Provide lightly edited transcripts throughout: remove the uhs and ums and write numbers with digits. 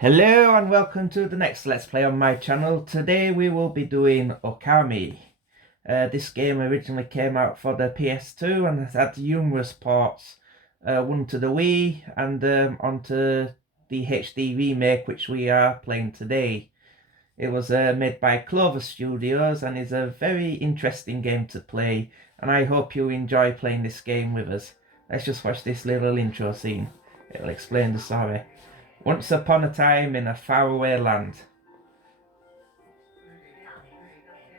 Hello and welcome to the next Let's Play on my channel. Today we will be doing Okami. This game originally came out for the PS2 and has had numerous ports. One to the Wii and onto the HD remake which we are playing today. It was made by Clover Studios and is a very interesting game to play, and I hope you enjoy playing this game with us. Let's just watch this little intro scene. It'll explain the story. Once upon a time in a faraway land,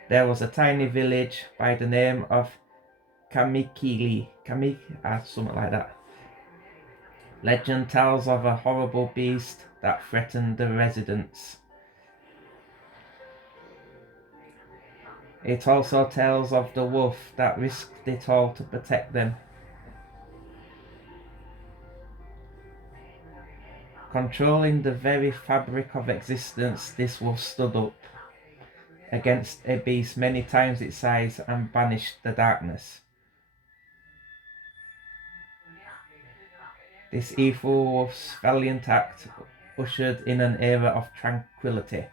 there was a tiny village by the name of something like that. Legend tells of a horrible beast that threatened the residents. It also tells of the wolf that risked it all to protect them. Controlling the very fabric of existence, this wolf stood up against a beast many times its size and banished the darkness. This evil wolf's valiant act ushered in an era of tranquility.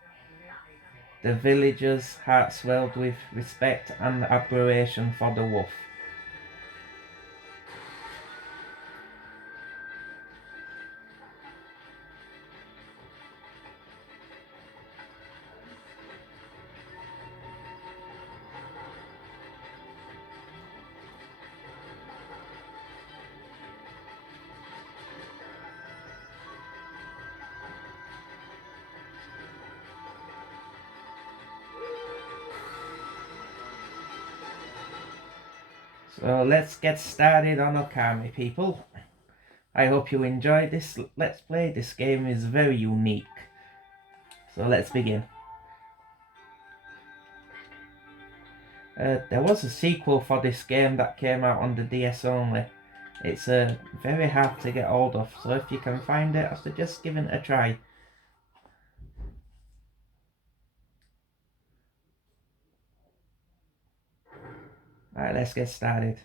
The villagers' hearts swelled with respect and admiration for the wolf. So let's get started on Okami, people. I hope you enjoyed this Let's Play. This game is very unique. So let's begin. There was a sequel for this game that came out on the DS only. It's very hard to get hold of, so if you can find it, I suggest giving it a try. Alright, let's get started.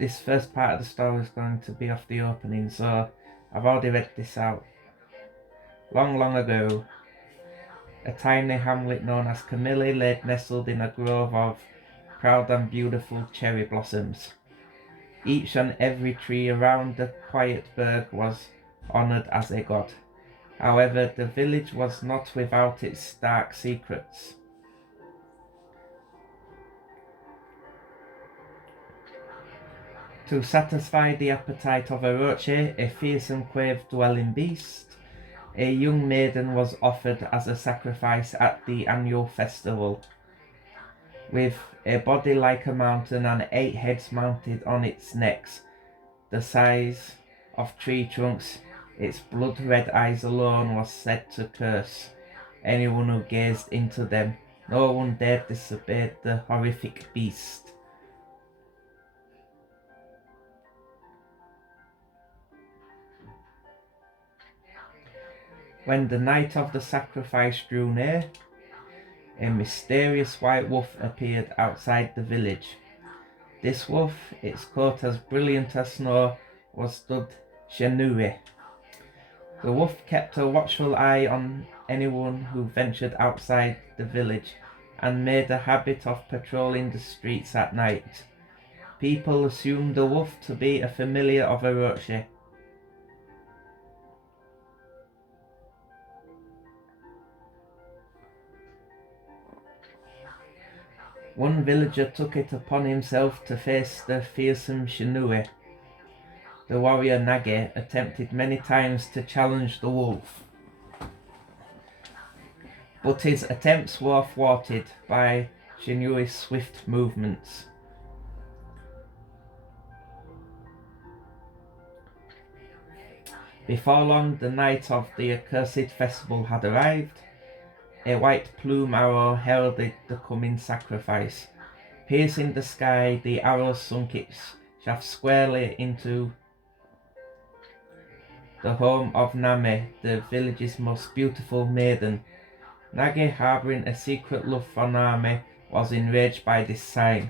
This first part of the story is going to be off the opening, so I've already read this out. Long, long ago, a tiny hamlet known as Camille lay nestled in a grove of proud and beautiful cherry blossoms. Each and every tree around the quiet burg was honoured as a god. However, the village was not without its dark secrets. To satisfy the appetite of Orochi, a fearsome cave-dwelling beast, a young maiden was offered as a sacrifice at the annual festival. With a body like a mountain and 8 heads mounted on its necks, the size of tree trunks, its blood-red eyes alone was said to curse anyone who gazed into them. No one dared disobey the horrific beast. When the night of the sacrifice drew near, a mysterious white wolf appeared outside the village. This wolf, its coat as brilliant as snow, was dubbed Shinui. The wolf kept a watchful eye on anyone who ventured outside the village and made a habit of patrolling the streets at night. People assumed the wolf to be a familiar of Orochi. One villager took it upon himself to face the fearsome Shinui. The warrior Nage attempted many times to challenge the wolf, but his attempts were thwarted by Shinui's swift movements. Before long, the night of the accursed festival had arrived. A white plume arrow heralded the coming sacrifice. Piercing the sky, the arrow sunk its shaft squarely into the home of Name, the village's most beautiful maiden. Nagi, harbouring a secret love for Name, was enraged by this sign.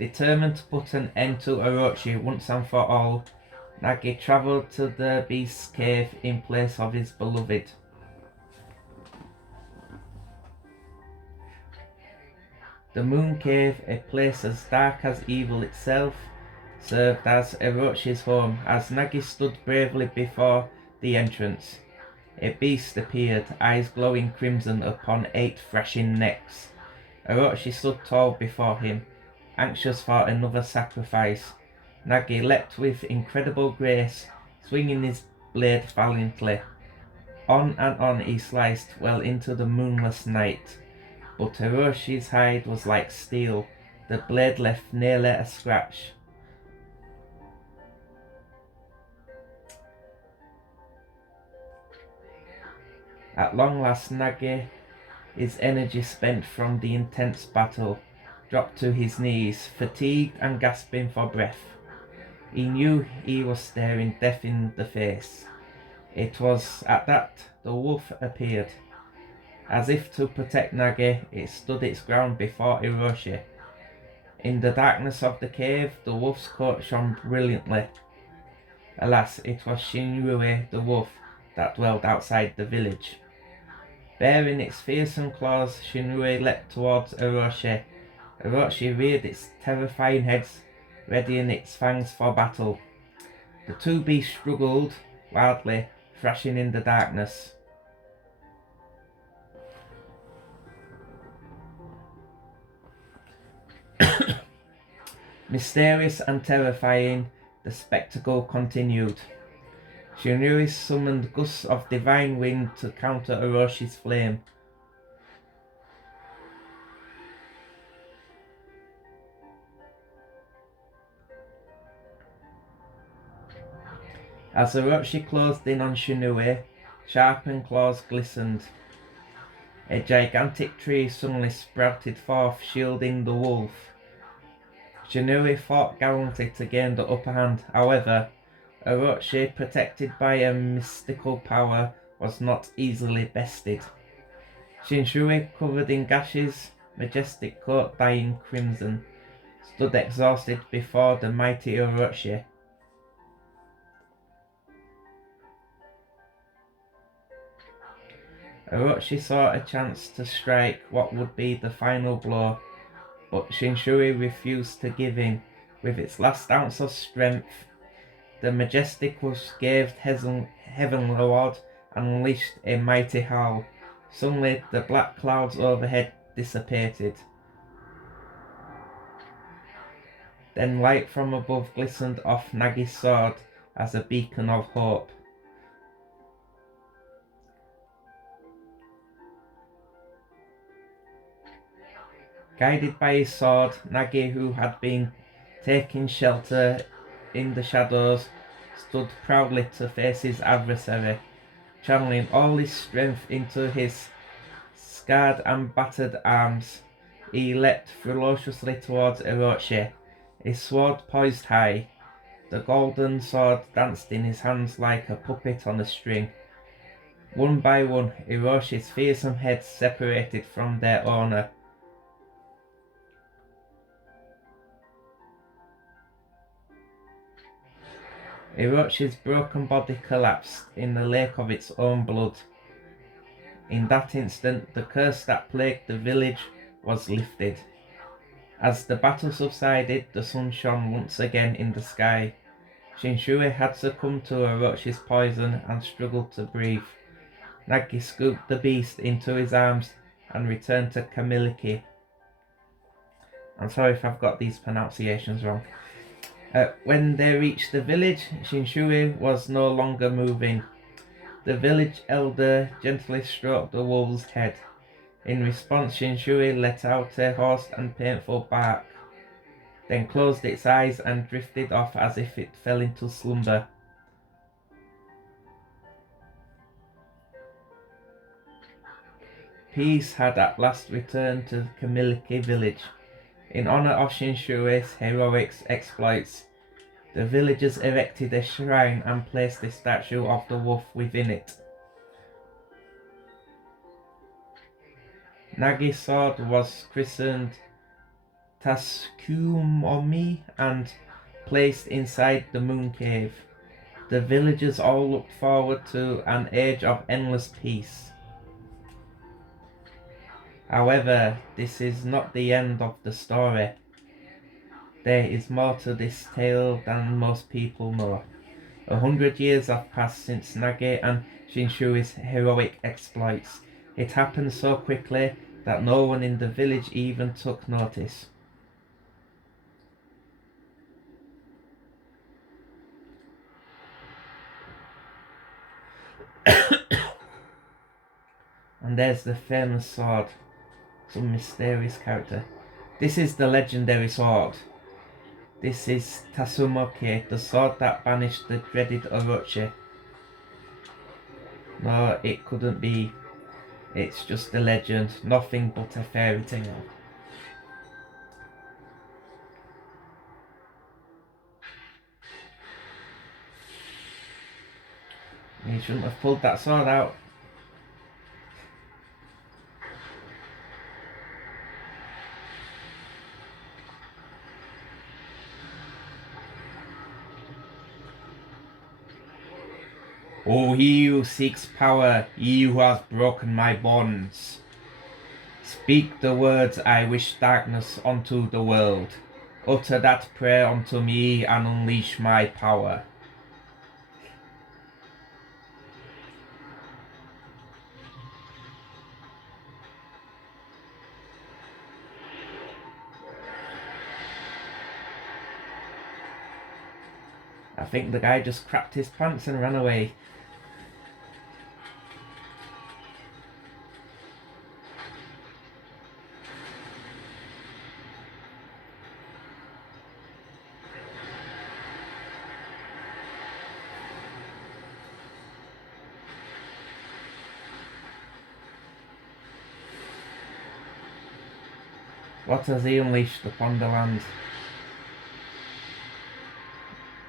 Determined to put an end to Orochi once and for all, Nagi travelled to the beast's cave in place of his beloved. The Moon Cave, a place as dark as evil itself, served as Orochi's home. As Nagi stood bravely before the entrance, a beast appeared, eyes glowing crimson upon 8 thrashing necks. Orochi stood tall before him, anxious for another sacrifice. Nagi leapt with incredible grace, swinging his blade valiantly. On and on he sliced well into the moonless night. But Orochi's hide was like steel, the blade left nearly a scratch. At long last Nagi, his energy spent from the intense battle, dropped to his knees, fatigued and gasping for breath. He knew he was staring death in the face. It was at that the wolf appeared. As if to protect Nagi, it stood its ground before Orochi. In the darkness of the cave, the wolf's coat shone brilliantly. Alas, it was Shinrui the wolf that dwelled outside the village. Baring its fearsome claws, Shinrui leapt towards Orochi. Orochi reared its terrifying head, readying its fangs for battle. The two beasts struggled wildly, thrashing in the darkness. Mysterious and terrifying, the spectacle continued. Shinrui summoned gusts of divine wind to counter Orochi's flame. As Orochi closed in on Shinrui, sharpened claws glistened. A gigantic tree suddenly sprouted forth, shielding the wolf. Shinrui fought gallantly to gain the upper hand. However, Orochi, protected by a mystical power, was not easily bested. Shinrui, covered in gashes, majestic coat dyeing crimson, stood exhausted before the mighty Orochi. Orochi saw a chance to strike what would be the final blow, but Shinrui refused to give in. With its last ounce of strength, the majestic wolf gave heaven Lord and unleashed a mighty howl. Suddenly, the black clouds overhead dissipated. Then light from above glistened off Nagi's sword as a beacon of hope. Guided by his sword, Nagi, who had been taking shelter in the shadows, stood proudly to face his adversary. Channeling all his strength into his scarred and battered arms, he leapt ferociously towards Orochi, his sword poised high. The golden sword danced in his hands like a puppet on a string. One by one, Orochi's fearsome heads separated from their owner. Orochi's broken body collapsed in the lake of its own blood. In that instant, the curse that plagued the village was lifted. As the battle subsided, the sun shone once again in the sky. Shinrui had succumbed to Orochi's poison and struggled to breathe. Nagi scooped the beast into his arms and returned to Kamiliki. I'm sorry if I've got these pronunciations wrong. When they reached the village, Shinrui was no longer moving. The village elder gently stroked the wolf's head. In response, Shinrui let out a hoarse and painful bark, then closed its eyes and drifted off as if it fell into slumber. Peace had at last returned to the Kamiliki village. In honor of Shinrui's heroic exploits, The villagers erected a shrine and placed the statue of the wolf within it. Nagi's sword was christened Taskumomi and placed inside the moon cave. The villagers all looked forward to an age of endless peace. However, this is not the end of the story. There is more to this tale than most people know. 100 years have passed since Nagi and Shinshui's heroic exploits. It happened so quickly that no one in the village even took notice. And there's the famous sword. Some mysterious character. This is the legendary sword. This is Tatsumoke, the sword that banished the dreaded Orochi. No, it couldn't be. It's just a legend, nothing but a fairy tale. You shouldn't have pulled that sword out. Oh, he who seeks power, he who has broken my bonds. Speak the words I wish darkness unto the world. Utter that prayer unto me and unleash my power. I think the guy just crapped his pants and ran away. What has he unleashed upon the land?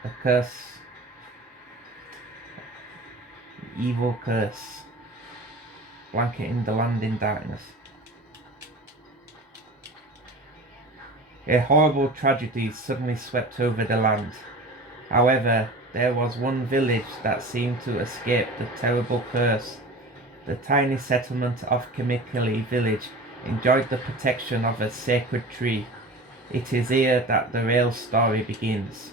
A curse. Evil curse. Blanketing the land in darkness. A horrible tragedy suddenly swept over the land. However, there was one village that seemed to escape the terrible curse. The tiny settlement of Kamikali village enjoyed the protection of a sacred tree. It is here that the real story begins.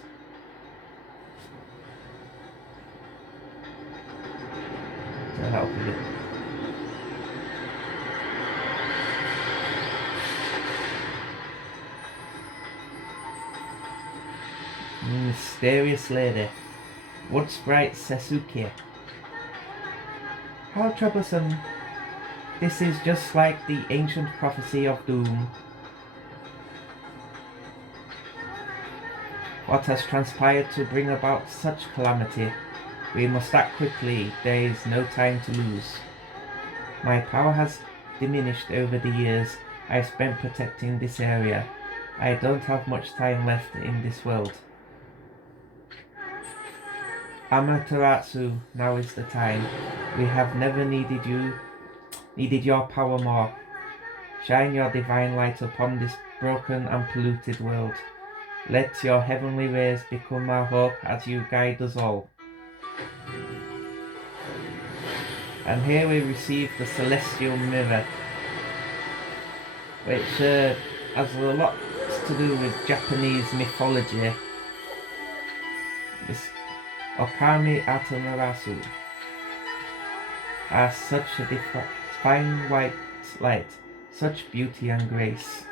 Turn that up a bit. Mysterious lady. Wood sprite Sesuke. How troublesome. This is just like the ancient prophecy of doom. What has transpired to bring about such calamity? We must act quickly, there is no time to lose. My power has diminished over the years I spent protecting this area. I don't have much time left in this world. Amaterasu, now is the time. We have never needed your power more. Shine your divine light upon this broken and polluted world. Let your heavenly rays become our hope as you guide us all. And here we receive the celestial mirror, which has a lot to do with Japanese mythology. This Okami Amaterasu has such a fine white light, such beauty and grace.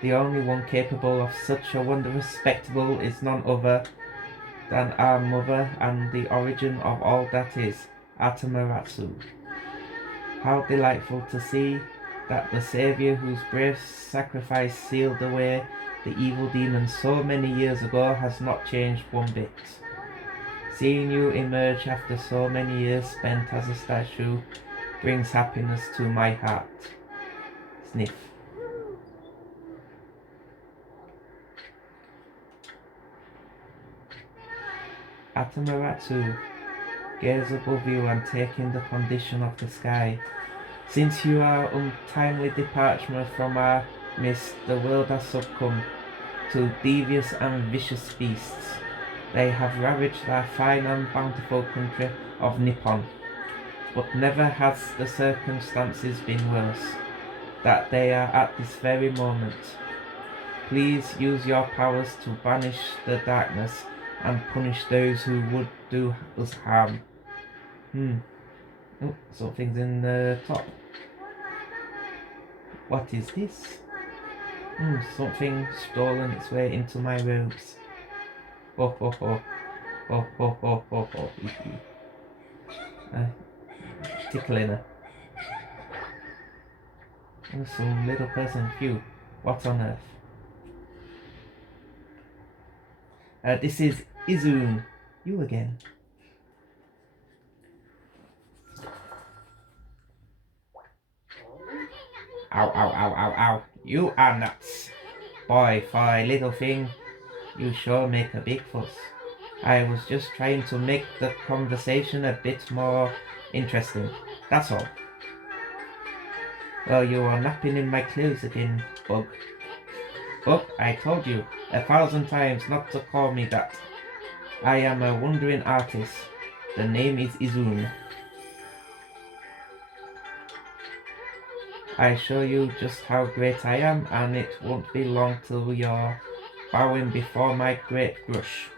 The only one capable of such a wondrous spectacle is none other than our mother and the origin of all that is, Amaterasu. How delightful to see that the Saviour whose brave sacrifice sealed away the evil demons so many years ago has not changed one bit. Seeing you emerge after so many years spent as a statue brings happiness to my heart. Sniff. Atamaratu, gaze above you and take in the condition of the sky. Since you are untimely departure from our midst, the world has succumbed to devious and vicious beasts. They have ravaged our fine and bountiful country of Nippon, but never has the circumstances been worse, that they are at this very moment. Please use your powers to banish the darkness and punish those who would do us harm. Oh, something's in the top. What is this? Something stolen its way into my robes. Ho ho ho. Ho ho ho ho ho. Tickling her. Oh, some little person. Phew. What on earth? This is Izun. You again. Ow, ow, ow, ow, ow. You are nuts. Boy, for a little thing, you sure make a big fuss. I was just trying to make the conversation a bit more interesting. That's all. Well, you are napping in my clothes again, Bug. Bug, I told you 1,000 times not to call me that. I am a wandering artist. The name is Izun. I show you just how great I am, and it won't be long till you're bowing before my great brush.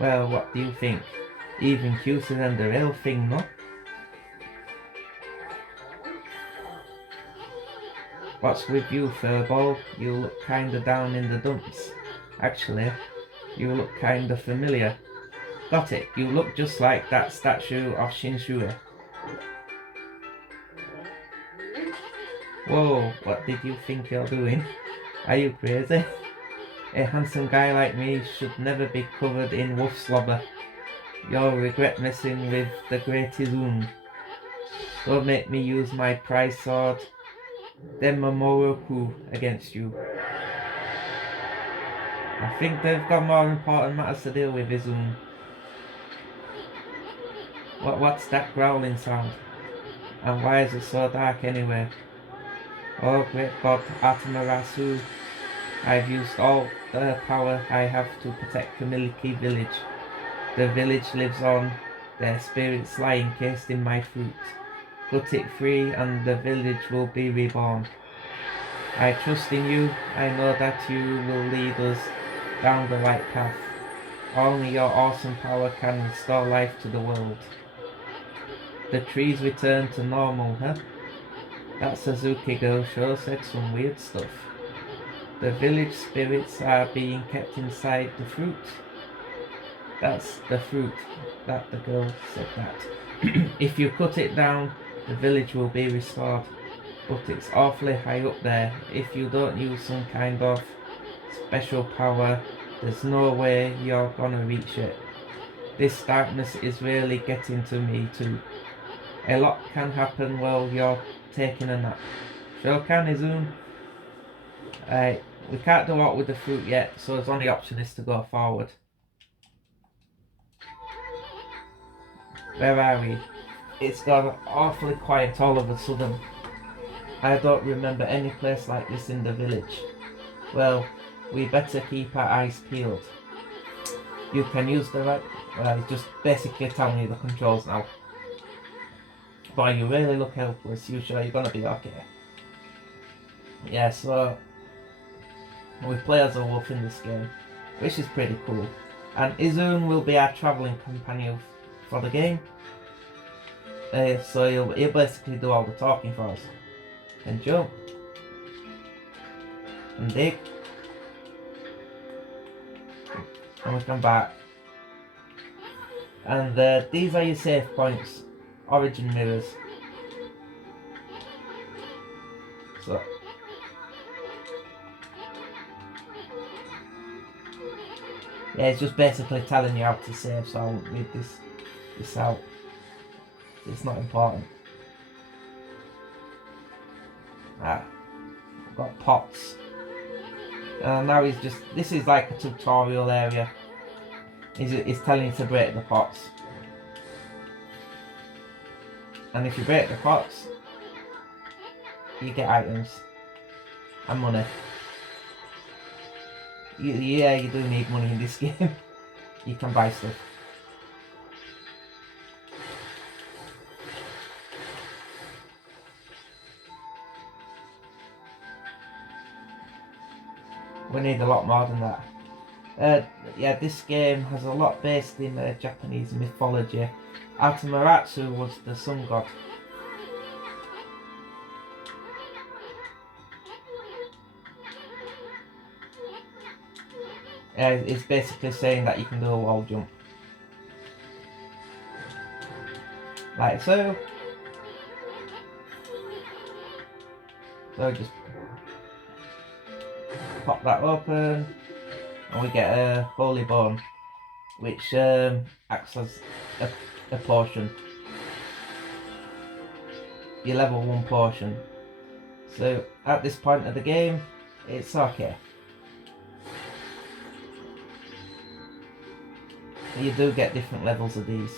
Well, what do you think? Even cuter than the real thing, no? What's with you, furball? You look kinda down in the dumps. Actually, you look kinda familiar. Got it, you look just like that statue of Shinshui. Whoa, what did you think you're doing? Are you crazy? A handsome guy like me should never be covered in wolf slobber. You'll regret messing with the great Izun. Don't make me use my prize sword, Demamoroku, against you. I think they've got more important matters to deal with, Izun. What's that growling sound? And why is it so dark anyway? Oh great God, Atamarasu, I've used all the power I have to protect Kamiliki village. The village lives on, their spirits lie encased in my fruit. Cut it free and the village will be reborn. I trust in you, I know that you will lead us down the right path. Only your awesome power can restore life to the world. The trees return to normal, huh? That Suzuki girl sure said some weird stuff. The village spirits are being kept inside the fruit. That's the fruit that the girl said that. If you cut it down, the village will be restored. But it's awfully high up there. If you don't use some kind of special power, there's no way you're gonna reach it. This darkness is really getting to me too. A lot can happen while you're taking a nap. Sure can, Izun. We can't do out with the fruit yet, so his only option is to go forward. Where are we? It's got awfully quiet all of a sudden. I don't remember any place like this in the village. Well, we better keep our eyes peeled. You can use the right... Well, just basically telling you the controls now. Boy, you really look helpless. You sure you're gonna be okay? Yeah, so... we play as a wolf in this game, which is pretty cool. And Izun will be our travelling companion for the game. So he'll basically do all the talking for us. And jump. And dig. And we come back. And these are your save points. Origin mirrors. So. Yeah, it's just basically telling you how to save, so I won't read this out. It's not important. Ah, we've got pots. And now this is like a tutorial area. He's telling you to break the pots. And if you break the pots, you get items and money. Yeah, you do need money in this game. You can buy stuff. We need a lot more than that. Yeah, this game has a lot based in Japanese mythology. Amaterasu was the sun god. It's basically saying that you can do a wall jump. Like so. So just pop that open and we get a holy bone, which acts as a potion. Your level 1 potion. So at this point of the game, it's okay. You do get different levels of these.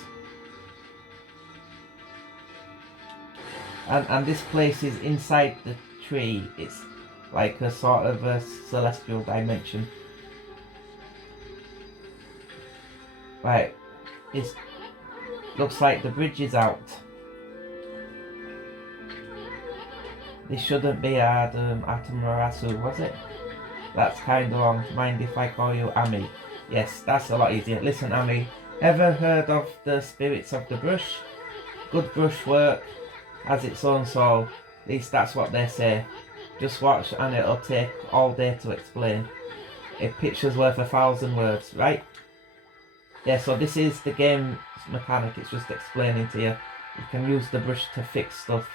And this place is inside the tree. It's like a sort of a celestial dimension. Right, it looks like the bridge is out. This shouldn't be Amaterasu, was it? That's kinda wrong. Mind if I call you Ami? Yes, that's a lot easier. Listen, Ami, ever heard of the spirits of the brush? Good brush work has its own soul. At least that's what they say. Just watch and it'll take all day to explain. A picture's worth 1,000 words, right? Yeah, so this is the game's mechanic. It's just explaining to you. You can use the brush to fix stuff.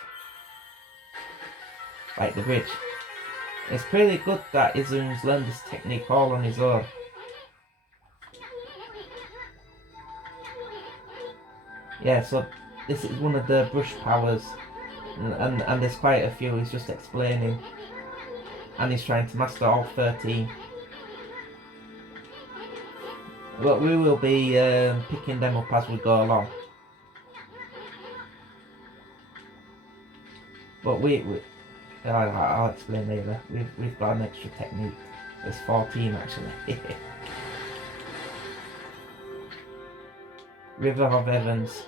Like the bridge. It's pretty good that Izum's learned this technique all on his own. Yeah, so this is one of the brush powers. And there's quite a few. He's just explaining. And he's trying to master all 13. But we will be picking them up as we go along. But I'll explain later. We've got an extra technique. There's 14 actually. River of Heavens.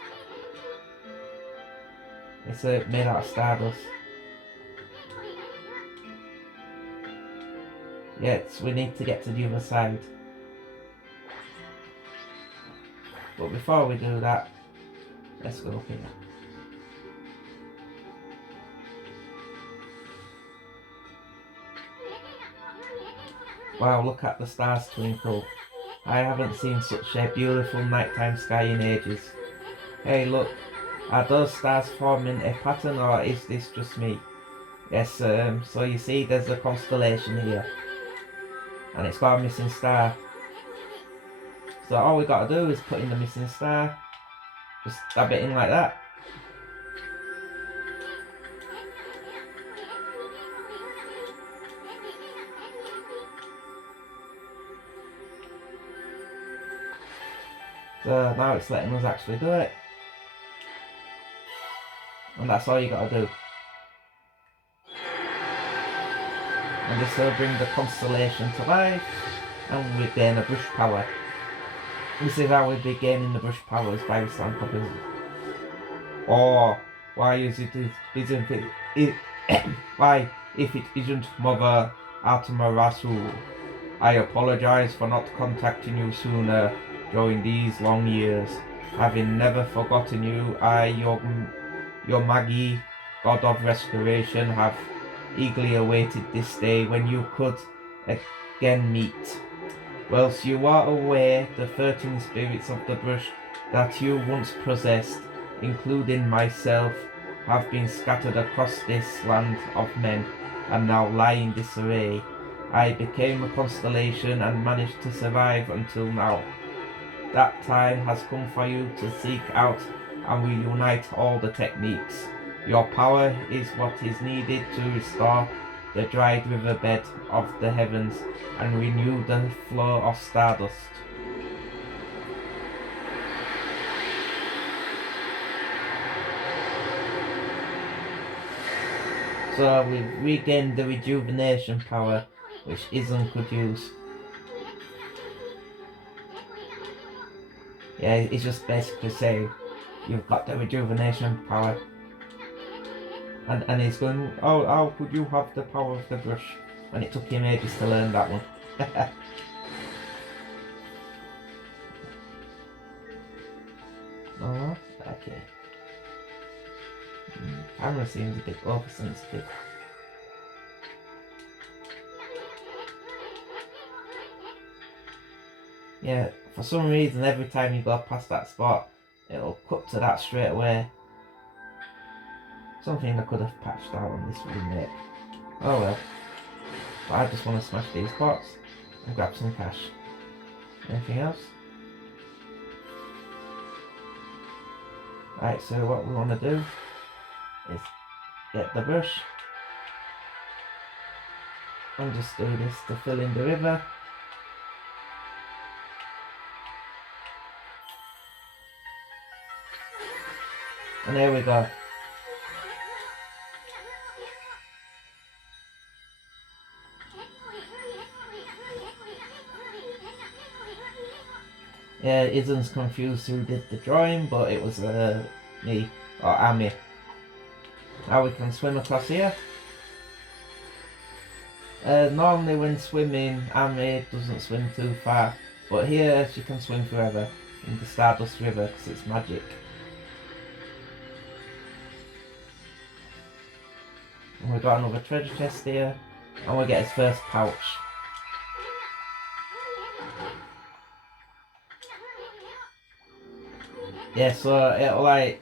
It's made out of stardust. Yes, we need to get to the other side. But before we do that, let's go up here. Wow, look at the stars twinkle. I haven't seen such a beautiful nighttime sky in ages. Hey look, are those stars forming a pattern or is this just me? Yes, so you see there's a constellation here. And it's got a missing star. So all we gotta do is put in the missing star. Just stab it in like that. So now it's letting us actually do it. And that's all you gotta do. And this will bring the constellation to life. And we gain a brush power. This is how we'll be gaining the brush powers by the sand copies. Or why is it isn't it why if it isn't Mother Amaterasu? I apologize for not contacting you sooner during these long years. Having never forgotten you, I, your Magi, God of Restoration, have eagerly awaited this day when you could again meet. Whilst you are aware the 13 spirits of the brush that you once possessed, including myself, have been scattered across this land of men and now lie in disarray. I became a constellation and managed to survive until now. That time has come for you to seek out and reunite all the techniques. Your power is what is needed to restore the dried riverbed of the heavens and renew the flow of stardust. So we've regained the rejuvenation power, which Izan could use. Yeah, he's just basically saying, you've got the rejuvenation power. And he's going, oh, how could you have the power of the brush? When it took him ages to learn that one. Oh, okay. Camera seems a bit oversensitive. Yeah, for some reason every time you go past that spot, it'll cut to that straight away. Something I could have patched out on this remake. Oh well. But I just want to smash these pots and grab some cash. Anything else? Right, so what we want to do is get the brush and just do this to fill in the river. And there we go. Yeah, Izan's confused who did the drawing, but it was me, or Ami. Now we can swim across here. Normally when swimming, Ami doesn't swim too far, but here she can swim forever in the Stardust River because it's magic. And we got another treasure chest here, and we get his first pouch. Yeah, so it'll like,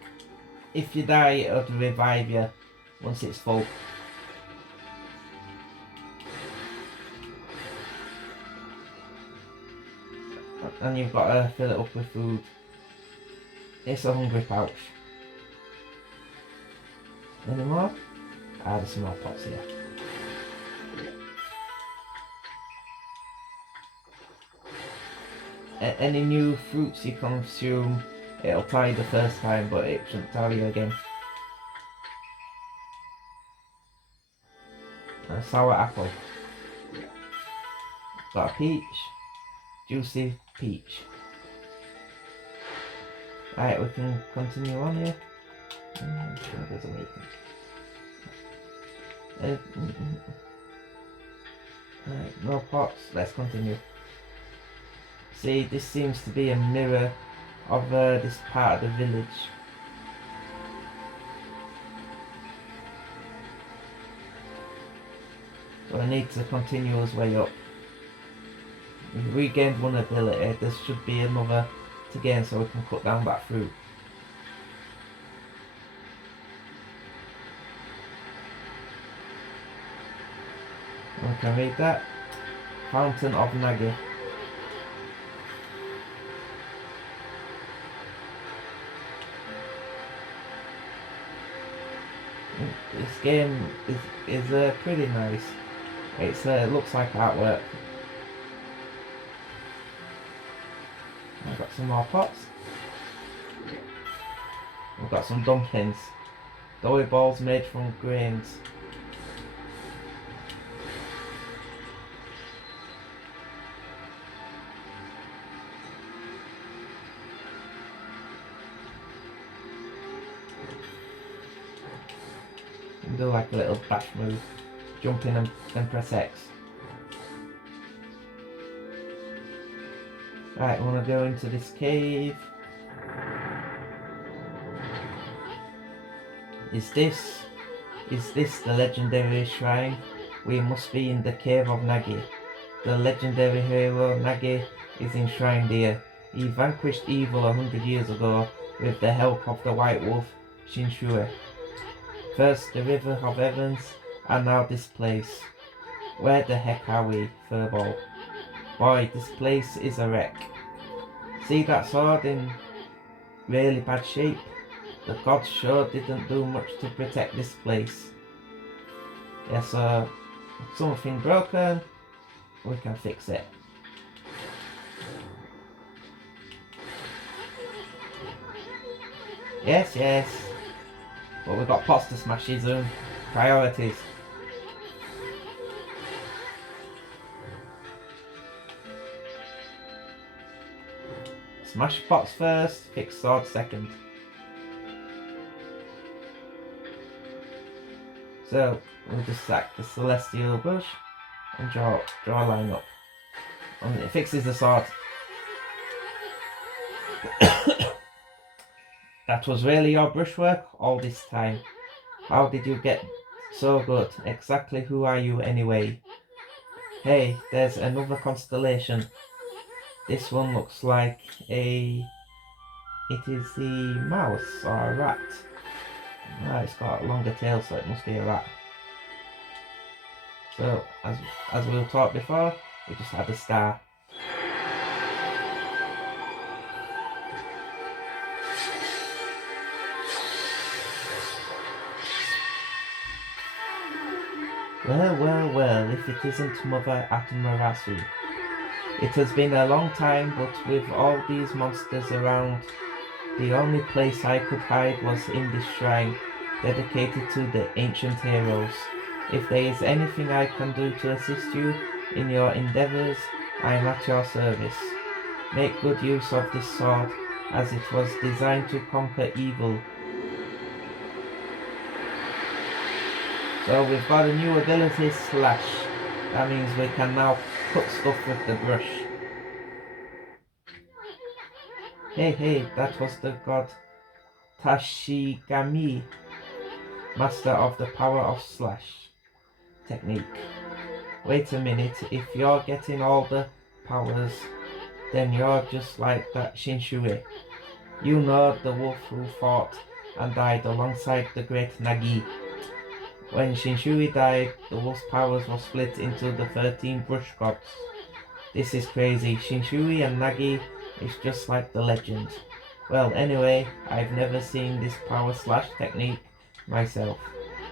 if you die, it'll revive you once it's full. And you've got to fill it up with food. It's a hungry pouch. Any more? Ah, there's some more pots here. Any new fruits you consume, it'll tell you the first time, but it shouldn't tell you again. A sour apple. Got a peach. Juicy peach. Right, we can continue on here. I'm sure there's a way you can. Right, no pots, let's continue. See, this seems to be a mirror of this part of the village. So I need to continue his way up. We've regained one ability, there should be another to gain so we can cut down that fruit. We can read that. Fountain of Nagi. This game is pretty nice. It looks like artwork. I've got some more pots. We've got some dumplings. Doughy balls made from grains. And do like a little bash move. Jump in and press X. Right, we want to go into this cave. Is this the legendary shrine? We must be in the cave of Nagi. The legendary hero Nagi is enshrined here. He vanquished evil 100 years ago with the help of the White Wolf Shinshui. First the River of Heavens, and now this place. Where the heck are we, Furball? Boy, this place is a wreck. See that sword in really bad shape? The gods sure didn't do much to protect this place. Yeah, so something broken, we can fix it. Yes, yes. But we've got pots to smash his own priorities. Smash pots first, fix sword second. So we'll just sack the celestial bush and draw a line up. And it fixes the sword. That was really your brushwork all this time. How did you get so good? Exactly who are you anyway? Hey, there's another constellation. This one looks like it is the mouse or a rat. Ah, it's got a longer tail, so it must be a rat. So, as we talked before, we just add a star. Well, if it isn't Mother Atamarasu. It has been a long time, but with all these monsters around, the only place I could hide was in this shrine, dedicated to the ancient heroes. If there is anything I can do to assist you in your endeavors, I am at your service. Make good use of this sword, as it was designed to conquer evil. So we've got a new ability, Slash. That means we can now cut stuff with the brush. Hey, that was the god Tashigami, master of the power of Slash technique. Wait a minute, if you're getting all the powers, then you're just like that Shinshui. You know, the wolf who fought and died alongside the great Nagi. When Shinshui died, the wolf's powers were split into the 13 brush gods. This is crazy. Shinshui and Nagi is just like the legend. Well, anyway, I've never seen this power slash technique myself.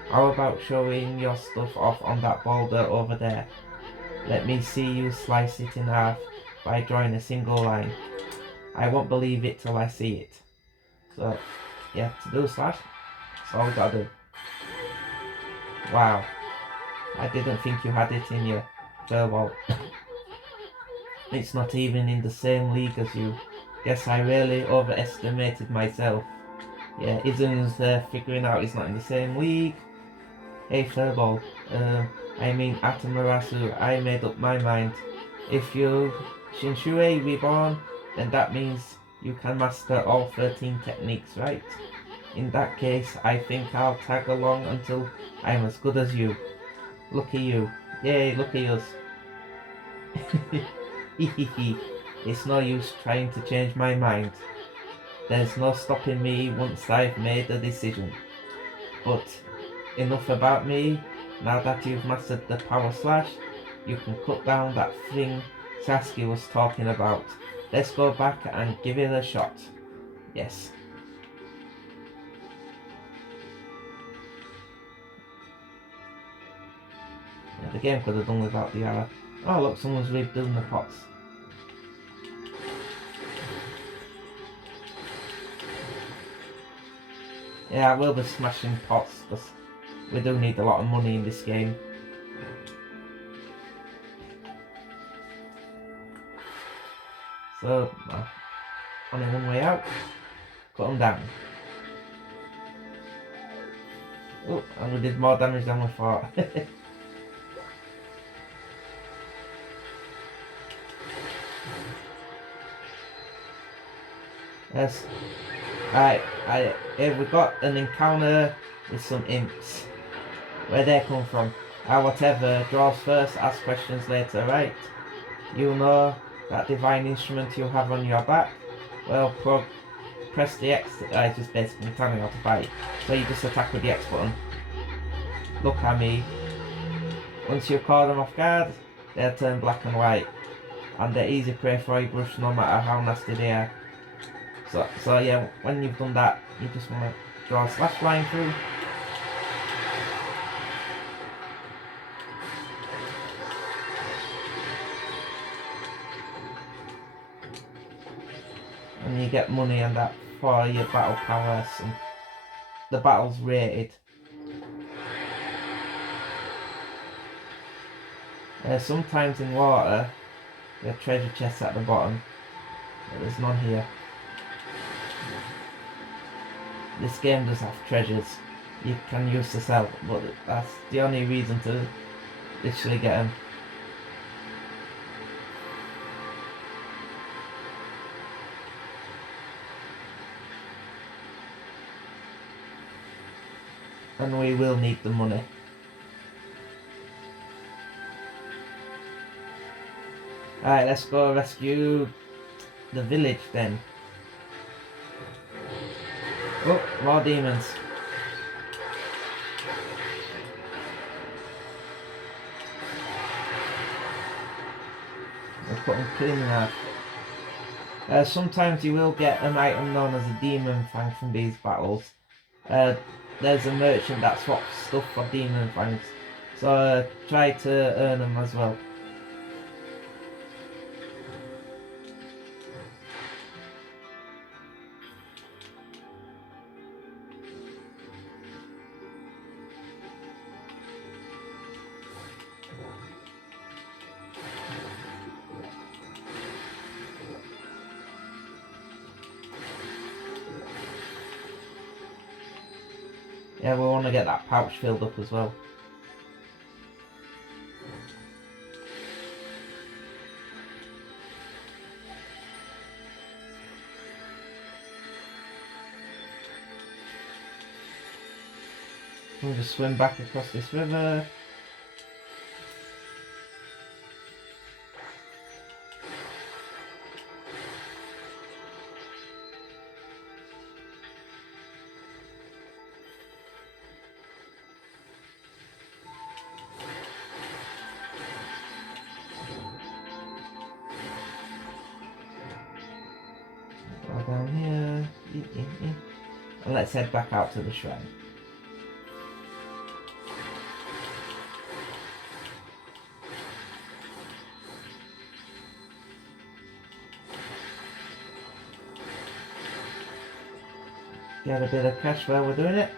How about showing your stuff off on that boulder over there? Let me see you slice it in half by drawing a single line. I won't believe it till I see it. So, yeah, to do slash, that's all we gotta do. Wow, I didn't think you had it in your furball. It's not even in the same league as you. Guess I really overestimated myself. Yeah, Izun's figuring out he's not in the same league. Hey furball, I mean Atamarasu, I made up my mind. If you Shinshui reborn, then that means you can master all 13 techniques, right? In that case, I think I'll tag along until I'm as good as you. Lucky you. Yay, lucky us. It's no use trying to change my mind. There's no stopping me once I've made a decision. But enough about me. Now that you've mastered the power slash, you can cut down that thing Sasuke was talking about. Let's go back and give it a shot. Yes. Yeah, the game could have done without the arrow. Oh look, someone's redoing the pots. Yeah, I will be smashing pots because we do need a lot of money in this game. So, only one way out. Cut them down. Oh, and we did more damage than we thought. Yes. Right, we got an encounter with some imps. Where they come from? Whatever, draws first, ask questions later, right? You know that divine instrument you have on your back? Well, press the X, it's just basically telling you how to fight. So you just attack with the X button. Look at me. Once you caught them off guard, they'll turn black and white. And they're easy prey for your brush no matter how nasty they are. So yeah, when you've done that, you just want to draw a slash line through. And you get money and that for your battle prowess, and the battle's rated. Sometimes in water, there are treasure chests at the bottom, but there's none here. This game does have treasures you can use to sell, but that's the only reason to literally get them. And we will need the money. Alright, let's go rescue the village then. Oh, more demons. We'll put them clean enough. Sometimes you will get an item known as a demon fang from these battles. There's a merchant that swaps stuff for demon fangs, so try to earn them as well. Yeah, we want to get that pouch filled up as well. We'll just swim back across this river. Go down here. And let's head back out to the shrine. Get a bit of cash while we're doing it.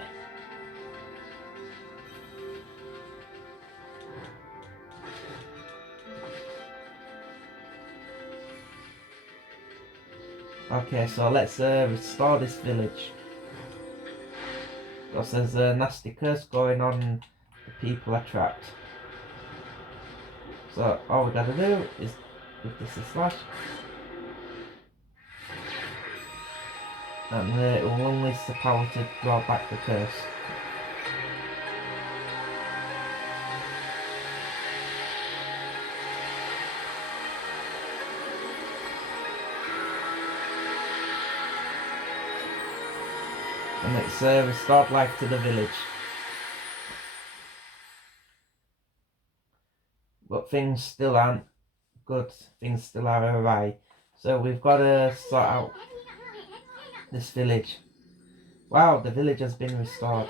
Okay, so let's restore this village. Because there's a nasty curse going on, the people are trapped. So all we gotta do is give this a slash. And it will unleash the power to draw back the curse. And it's restored life to the village. But things still aren't good, things still are awry. So we've got to sort out this village. Wow, the village has been restored.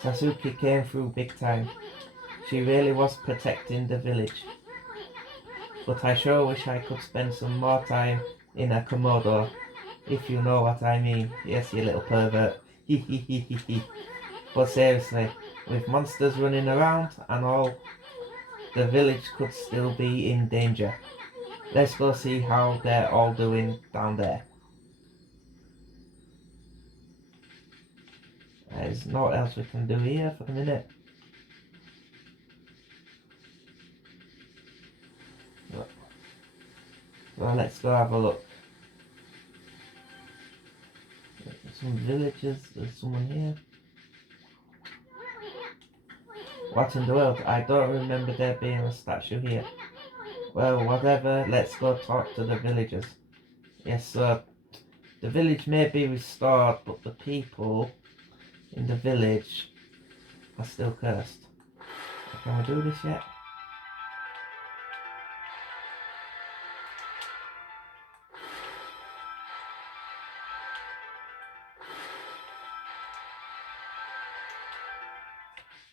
Sasuke came through big time. She really was protecting the village. But I sure wish I could spend some more time in a Komodo, if you know what I mean. Yes, you little pervert. But seriously, with monsters running around and all, the village could still be in danger. Let's go see how they're all doing down there. There's nothing else we can do here for the minute. Well, let's go have a look. Some villagers, there's someone here. What in the world? I don't remember there being a statue here. Well, whatever, let's go talk to the villagers. Yes, sir. The village may be restored, but the people in the village are still cursed. Can we do this yet?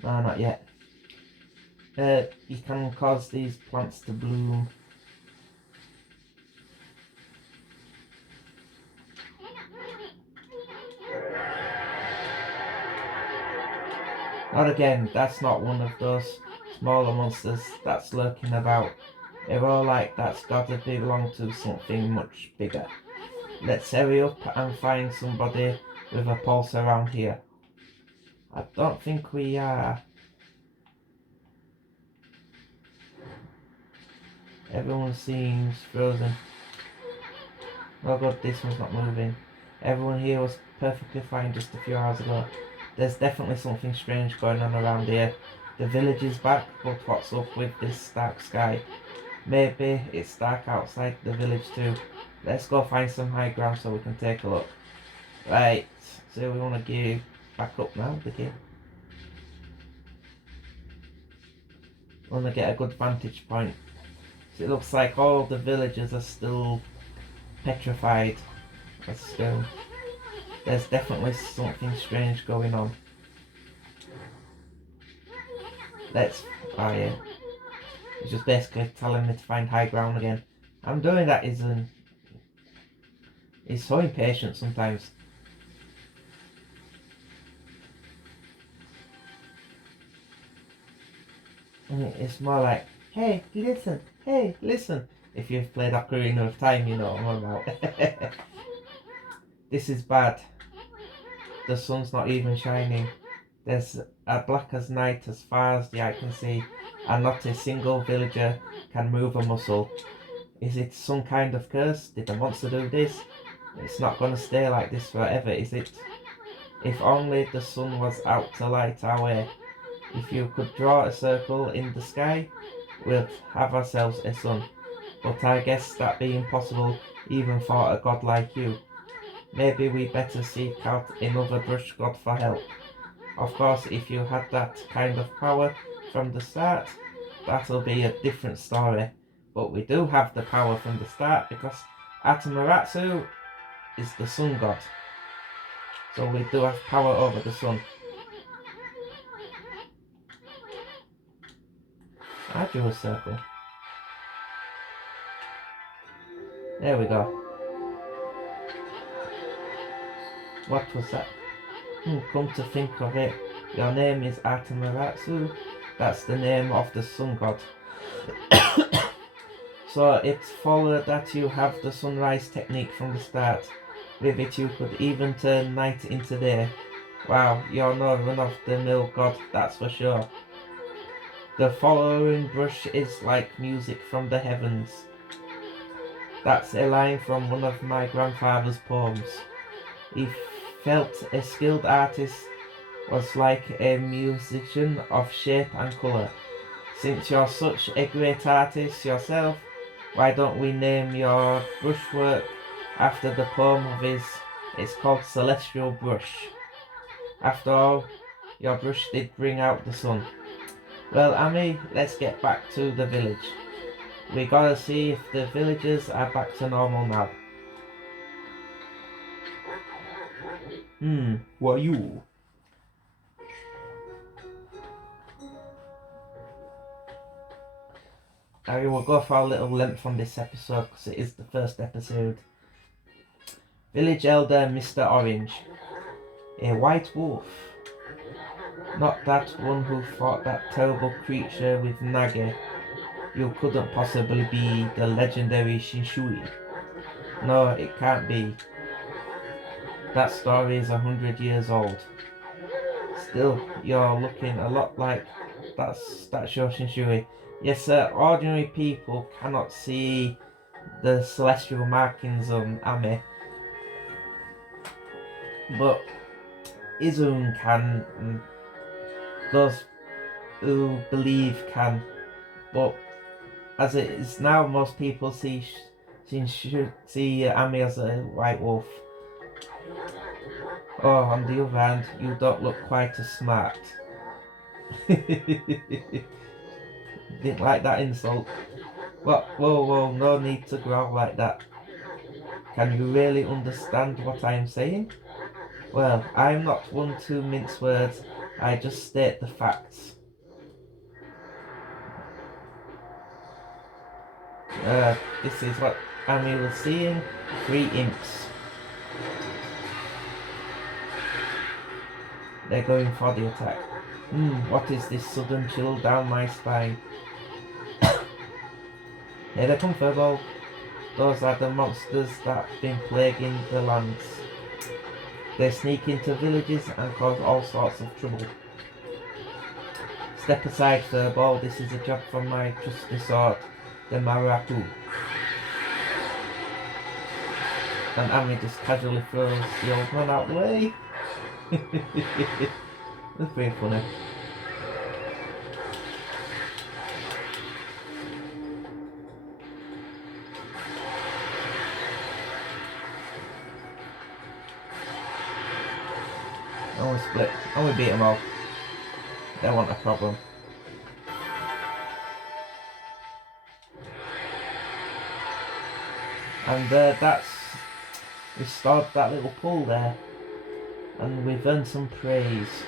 No, not yet. You can cause these plants to bloom. Not again, that's not one of those smaller monsters that's lurking about. They're all like that's gotta belong to something much bigger. Let's hurry up and find somebody with a pulse around here. I don't think we are. Everyone seems frozen. Oh god, this one's not moving. Everyone here was perfectly fine just a few hours ago. There's definitely something strange going on around here. The village is back, but what's up with this dark sky? Maybe it's dark outside the village too. Let's go find some high ground so we can take a look. Right, so we want to gear back up now, the game. I want to get a good vantage point. So it looks like all the villagers are still petrified. Let's go. There's definitely something strange going on. Oh yeah. It's just basically telling me to find high ground again. I'm doing that he's so impatient sometimes. It's more like, hey, listen, If you've played Ocarina of Time, you know what I'm about. This is bad. The sun's not even shining. There's a black as night as far as the eye can see, and not a single villager can move a muscle. Is it some kind of curse? Did the monster do this? It's not gonna stay like this forever, is it? If only the sun was out to light our way. If you could draw a circle in the sky, we'd have ourselves a sun. But I guess that'd be impossible even for a god like you. Maybe we better seek out another brush god for help. Of course, if you had that kind of power from the start, that'll be a different story. But we do have the power from the start because Atamatsu is the sun god. So we do have power over the sun. I drew a circle. There we go. What was that? Come to think of it, your name is Atamatsu. That's the name of the sun god. So it's followed that you have the sunrise technique from the start. With it you could even turn night into day. Wow, you're no run-of-the-mill god, that's for sure. The following brush is like music from the heavens. That's a line from one of my grandfather's poems. He felt a skilled artist was like a musician of shape and colour. Since you're such a great artist yourself, why don't we name your brushwork after the poem of his? It's called Celestial Brush. After all, your brush did bring out the sun. Well, Ami, let's get back to the village. We gotta see if the villagers are back to normal now. What are you? I will go for a little length on this episode because it is the first episode. Village Elder Mr. Orange. A white wolf. Not that one who fought that terrible creature with Nage. You couldn't possibly be the legendary Shinshui. No, it can't be. That story is 100 years old. Still, you're looking a lot like that's your Shinshui. Yes, sir, ordinary people cannot see the celestial markings on Ame. But Izun can, and those who believe can. But as it is now, most people see Ame as a white wolf. Oh, on the other hand, you don't look quite as smart. Didn't like that insult. What? Whoa, no need to growl like that. Can you really understand what I am saying? Well, I'm not one to mince words, I just state the facts. This is what Amy was seeing. 3 imps. They're going for the attack. What is this sudden chill down my spine? Here they come, Furball. Those are the monsters that have been plaguing the lands. They sneak into villages and cause all sorts of trouble. Step aside, Furball. This is a job from my trusty sword, the Marapu. And Amy just casually throws the old man out the way. That's pretty funny. And we split. And we beat them all. They want a problem. And that's restored that little pool there. And we've earned some praise.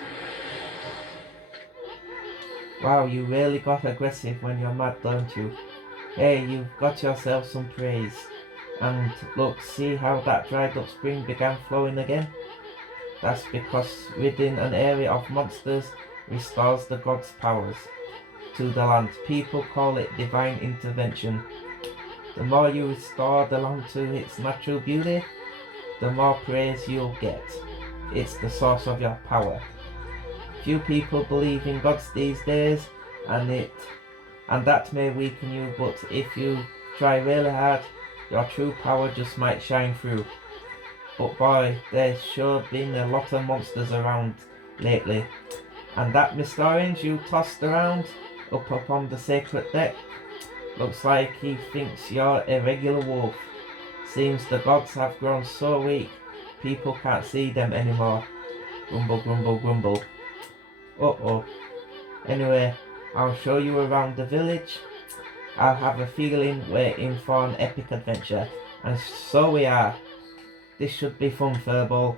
Wow, you really got aggressive when you're mad, don't you? Hey, you've got yourself some praise. And look, see how that dried up spring began flowing again? That's because ridding an area of monsters restores the god's powers to the land. People call it divine intervention. The more you restore the land to its natural beauty, the more praise you'll get. It's the source of your power. Few people believe in gods these days, and that may weaken you, but if you try really hard, your true power just might shine through. But boy, there's sure been a lot of monsters around lately. And that Mr. Orange you tossed around up on the sacred deck, looks like he thinks you're a regular wolf. Seems the gods have grown so weak, people can't see them anymore. Grumble, grumble, grumble. Uh-oh. Anyway, I'll show you around the village. I have a feeling we're in for an epic adventure. And so we are. This should be fun, Furball.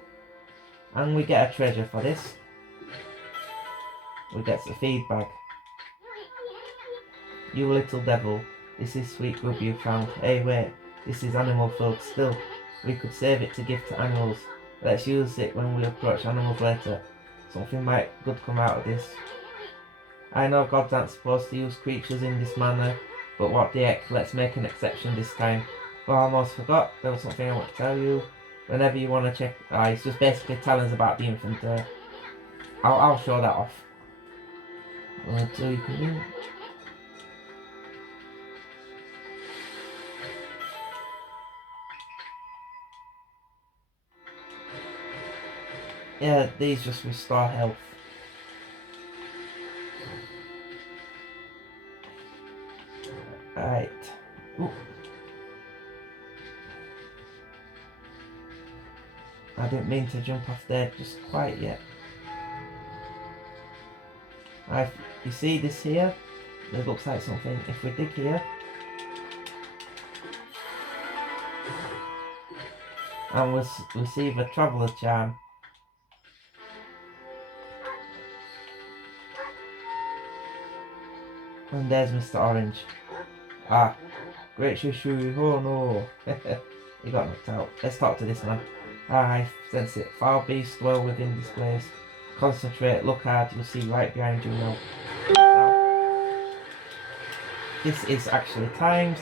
And we get a treasure for this. We get the feed bag. You little devil. This is sweet grub you found. Hey wait, this is animal food still. We could save it to give to animals. Let's use it when we approach animals later. Something might good come out of this. I know gods aren't supposed to use creatures in this manner, but what the heck, let's make an exception this time. But I almost forgot, there was something I want to tell you. Whenever you want to check, it's just basically telling us about the infant. I'll show that off. So you can do. Yeah, these just restore health. Right. Ooh. I didn't mean to jump off there just quite yet. You see this here? It looks like something. If we dig here, and we'll receive a traveller charm. And there's Mr. Orange. Ah, great shushu, oh no. He got knocked out. Let's talk to this man. I sense it. Foul beasts dwell within this place. Concentrate, look hard, you'll see right behind you now. This is actually timed.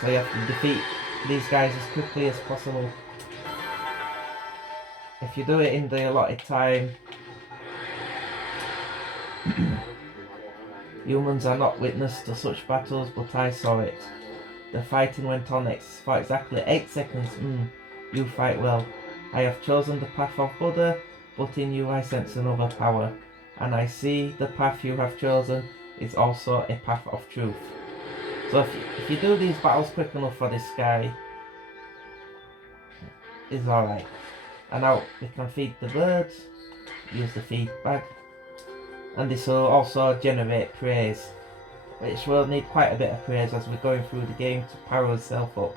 So you have to defeat these guys as quickly as possible. If you do it in the allotted time, humans are not witness to such battles, but I saw it. The fighting went on for exactly 8 seconds. You fight well. I have chosen the path of Buddha, but in you I sense another power. And I see the path you have chosen is also a path of truth. So if you do these battles quick enough for this guy, it's alright. And now we can feed the birds, use the feed bag, and this will also generate praise, which will need quite a bit of praise as we're going through the game to power itself up.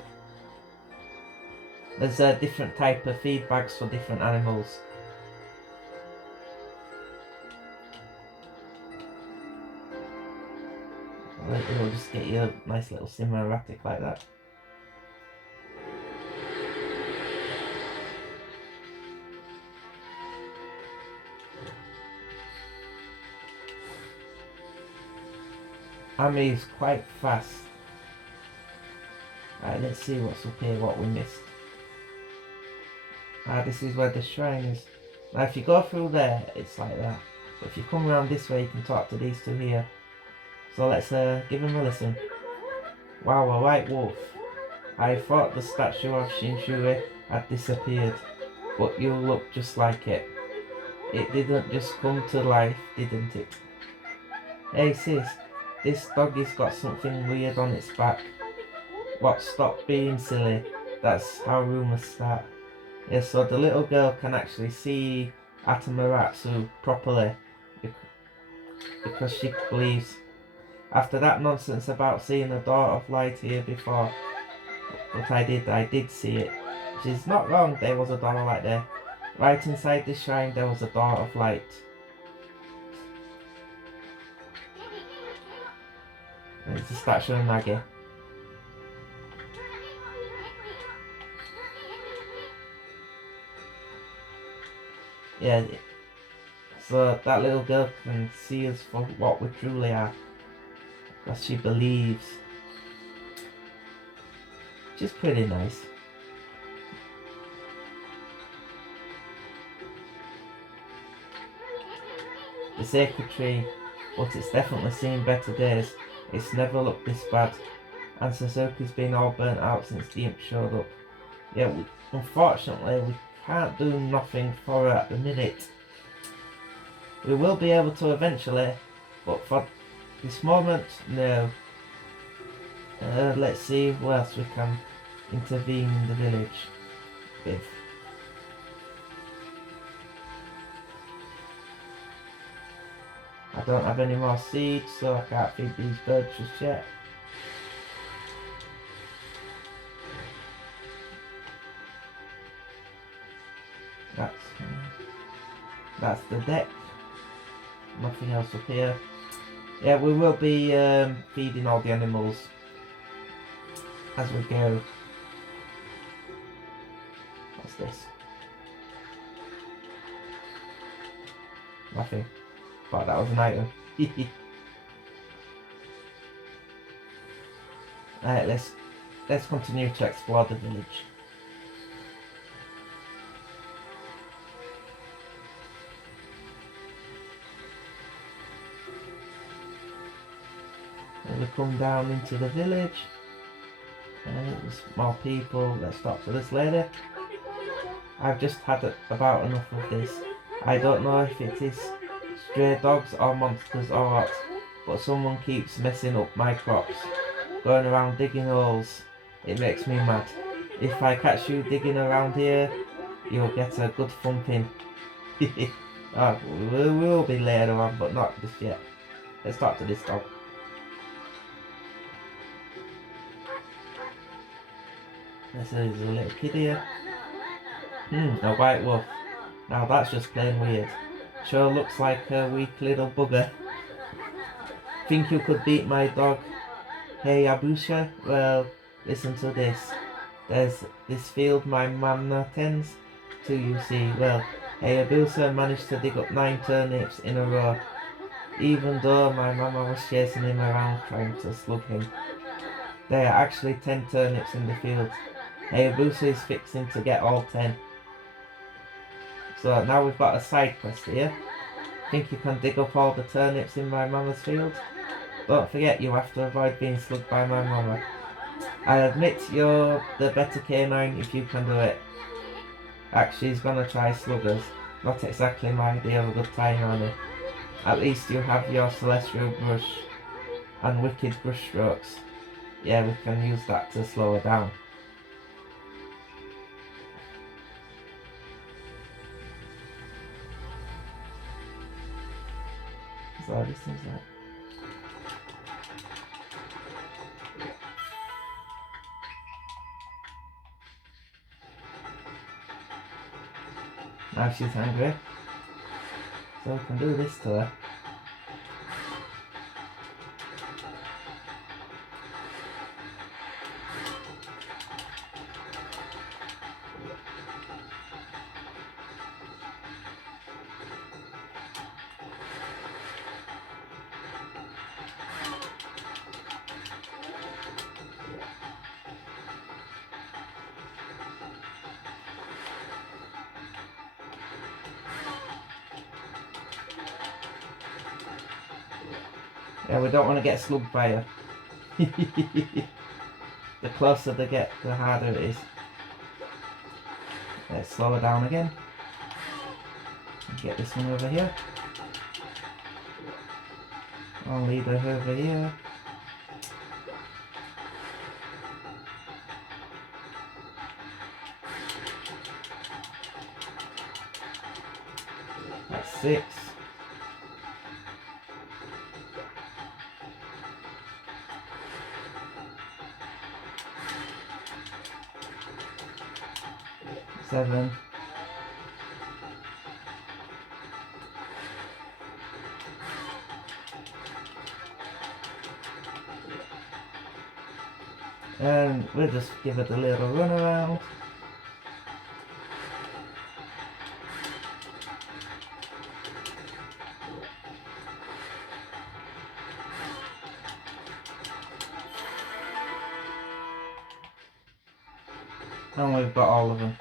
There's a different type of feed bags for different animals. It'll just get you a nice little simeratic like that. Ami is quite fast. Right, let's see what's up here, what we missed. This is where the shrine is. Now if you go through there, it's like that. But if you come around this way, you can talk to these two here. So let's give them a listen. Wow, a white wolf. I thought the statue of Shinshui had disappeared, but you look just like it. It didn't just come to life, didn't it? Hey sis, this doggy's got something weird on its back. What, stop being silly? That's how rumors start. Yeah, so the little girl can actually see Atamuratsu properly because she believes. After that nonsense about seeing a door of light here before, but I did see it. She's not wrong, there was a door of light there. Right inside the shrine there was a door of light. It's a statue of Nagi. Yeah, so that little girl can see us for what we truly are. Because she believes. Which is pretty nice. The sacred tree, but it's definitely seen better days. It's never looked this bad. And Suzuki's been all burnt out since the imp showed up. Yeah, unfortunately we can't do nothing for her at the minute. We will be able to eventually, but for this moment, no. Let's see who else we can intervene in the village with. I don't have any more seeds, so I can't feed these birds just yet. That's the deck. Nothing else up here. Yeah, we will be feeding all the animals as we go. What's this? Nothing. Thought that was an item. Alright, let's continue to explore the village. And we come down into the village. There's more people. Let's talk to this lady. I've just had about enough of this. I don't know if it is stray dogs or monsters or what, but someone keeps messing up my crops, going around digging holes. It makes me mad. If I catch you digging around here, you'll get a good thumping. Oh, we will be later on, but not just yet. Let's talk to this dog. There's a little kid here. A white wolf. Now that's just plain weird. Sure looks like a weak little bugger. Think you could beat my dog? Hey Abusha, well, listen to this. There's this field my mama tends to, you see. Well, hey Abusha managed to dig up 9 turnips in a row, even though my mama was chasing him around trying to slug him. There are actually 10 turnips in the field. Hey Abusha is fixing to get all 10. So now we've got a side quest here. Think you can dig up all the turnips in my mama's field? Don't forget you have to avoid being slugged by my mama. I admit you're the better canine if you can do it. Actually, he's gonna try sluggers. Not exactly my idea of a good time, honey. At least you have your celestial brush and wicked brush strokes. Yeah, we can use that to slow her down. So this is like... Now she's angry. So I can do this to her. Yeah, we don't want to get slugged by her. The closer they get, the harder it is. Let's slow her down again. Get this one over here. I'll lead her over here. That's 6. Seven. And we'll just give it a little run around. And we've got all of them.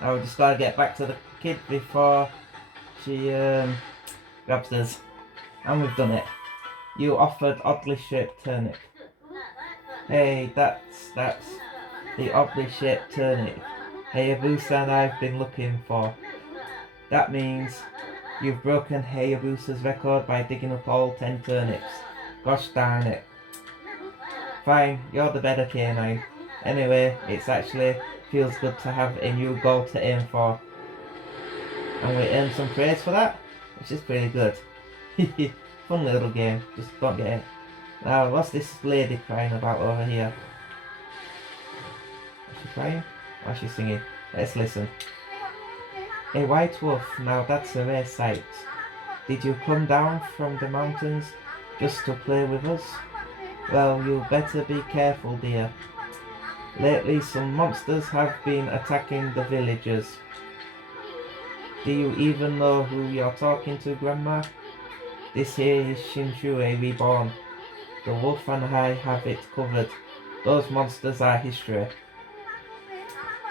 Now we just gotta get back to the kid before she grabs us. And we've done it. You offered oddly shaped turnip. Hey, that's the oddly shaped turnip Hayabusa and I've been looking for. That means you've broken Hayabusa's record by digging up all 10 turnips. Gosh darn it. Fine, you're the better canine. Anyway, it's actually feels good to have a new goal to aim for. And we earned some praise for that, which is pretty good. Fun little game, just don't get it. Now, what's this lady crying about over here? Is she crying? Or is she singing? Let's listen. A white wolf, now that's a rare sight. Did you come down from the mountains just to play with us? Well, you better be careful, dear. Lately, some monsters have been attacking the villagers. Do you even know who you're talking to, Grandma? This here is Shinshui reborn. The wolf and I have it covered. Those monsters are history.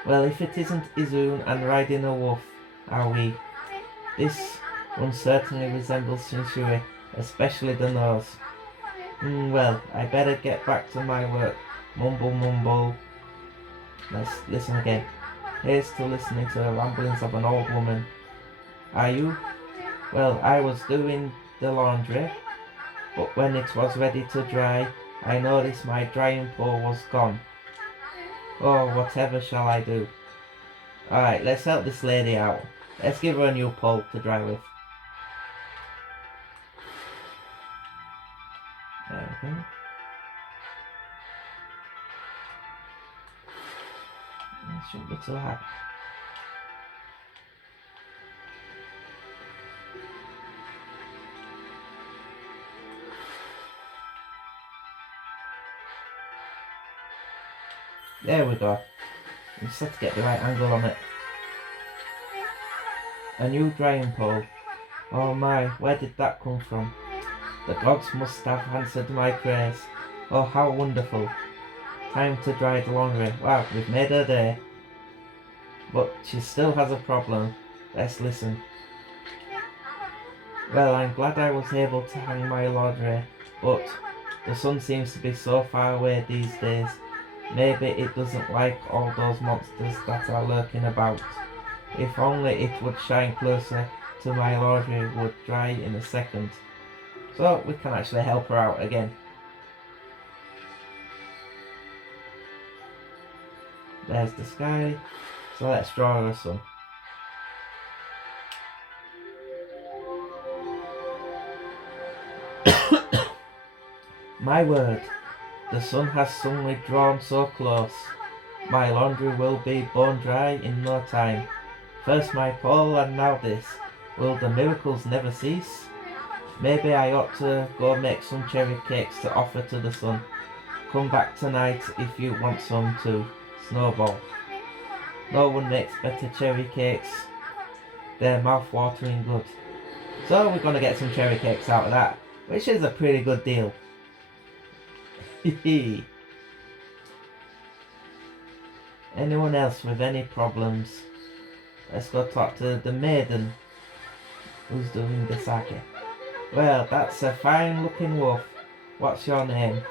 Well, if it isn't Izun and riding a wolf, are we? This one certainly resembles Shinshui, especially the nose. Well, I better get back to my work. Mumble, mumble. Let's listen again. Here's to listening to the ramblings of an old woman. Are you? Well, I was doing the laundry, but when it was ready to dry, I noticed my drying pole was gone. Oh, whatever shall I do? Alright, let's help this lady out. Let's give her a new pole to dry with. There we go. It shouldn't be too hard. There we go. We just have to get the right angle on it. A new drying pole. Oh my, where did that come from? The gods must have answered my prayers. Oh, how wonderful. Time to dry the laundry. Wow, we've made her day. But she still has a problem. Let's listen. Well, I'm glad I was able to hang my laundry, but the sun seems to be so far away these days. Maybe it doesn't like all those monsters that are lurking about. If only it would shine closer to my laundry, would dry in a second. So we can actually help her out again. There's the sky. So let's draw her sun. My word, the sun has suddenly drawn so close. My laundry will be bone dry in no time. First my pole and now this. Will the miracles never cease? Maybe I ought to go make some cherry cakes to offer to the sun. Come back tonight if you want some too. Snowball. No one makes better cherry cakes. They're mouth-watering good. So we're going to get some cherry cakes out of that, which is a pretty good deal. Anyone else with any problems? Let's go talk to the maiden who's doing the sake. Well, that's a fine looking wolf. What's your name?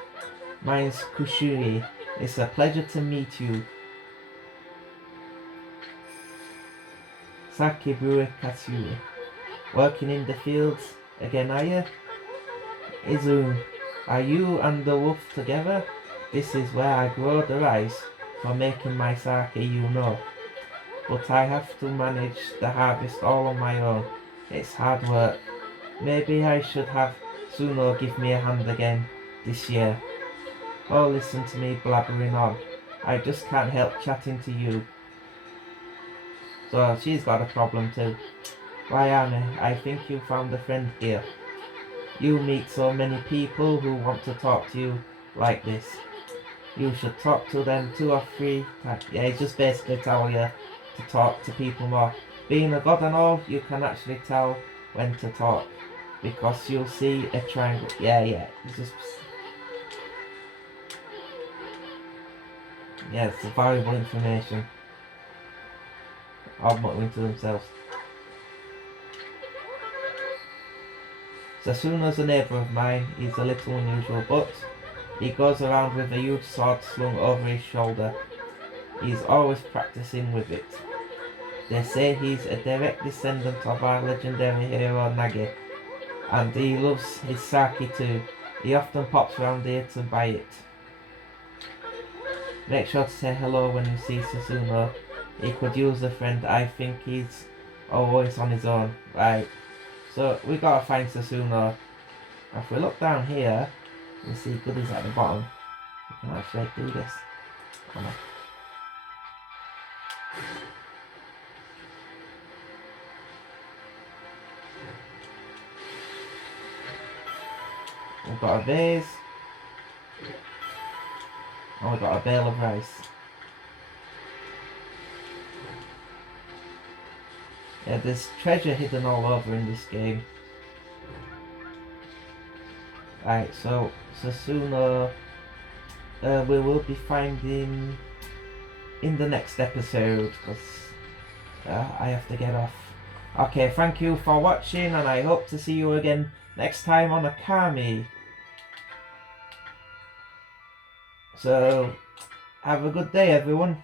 Mine's Kushuri. It's a pleasure to meet you. Sakibue Katsuri. Working in the fields again, are you? Izun, are you and the wolf together? This is where I grow the rice for making my sake, you know. But I have to manage the harvest all on my own. It's hard work. Maybe I should have Suno give me a hand again this year. Oh, listen to me blabbering on. I just can't help chatting to you. So she's got a problem too. Why, Annie, I think you found a friend here. You meet so many people who want to talk to you like this. You should talk to them 2 or 3 times. Yeah, it's just basically telling you to talk to people more. Being a god and all, you can actually tell when to talk. Because you'll see a triangle. Yeah, it's just... yeah, it's valuable information. All muttering to themselves. Sasuna's a neighbour of mine. He's a little unusual, but he goes around with a huge sword slung over his shoulder. He's always practicing with it. They say he's a direct descendant of our legendary hero Nagi, and he loves his sake too. He often pops around here to buy it. Make sure to say hello when you see Sasuno. He could use a friend. I think he's always on his own. Right. So we gotta find Sasuno. If we look down here, we see goodies at the bottom. We can actually do this. Come on. We've got a vase. And we've got a bale of rice. Yeah, there's treasure hidden all over in this game. Right, so Sasuno we will be finding in the next episode, because I have to get off. Okay, thank you for watching, and I hope to see you again next time on Okami. So, have a good day everyone.